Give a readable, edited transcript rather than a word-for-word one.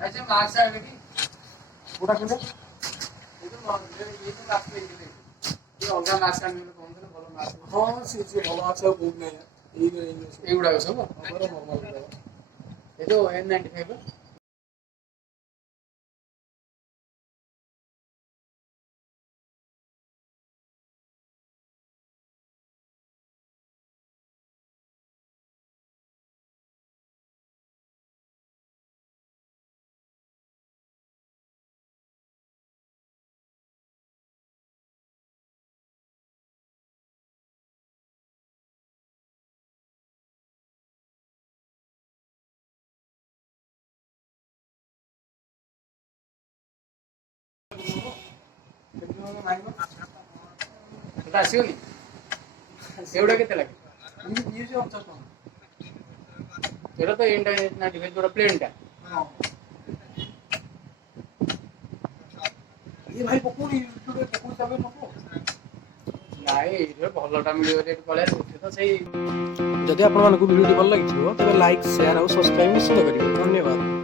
ऐसे मार्क्स आएगा कि पूरा किलो ये तो लास्ट में ये अलगा मार्क्स आने में कौन सा भलो मार्क्स हां से भलो मार्क्स है बहुत नहीं है ये गुडा सब हमर नॉर्मल ये तो N95 এটা আসিওনি এউডা কেতে লাগে ইউজ অপশন কোন এটা তো ইন্টারনেট না ডিভাইস পুরো প্লেনটা हां ये भाई पकोड़ी यूट्यूब पे पकोड़ी जाबे नको ନାଇଁ ଏଇଟା ଭଲଟା ମିଳିବ ରେଟ୍ ପଳେଇ ଆସିବ ତ ସେଇ ଯଦି ଆପଣମାନଙ୍କୁ ଭିଡ଼ିଓଟି ଭଲ ଲାଗିଥିବ ତେବେ ଲାଇକ୍ ସେୟାର ଆଉ ସବସ୍କ୍ରାଇବ୍ ନିଶ୍ଚିତ କରିବେ। ଧନ୍ୟବାଦ।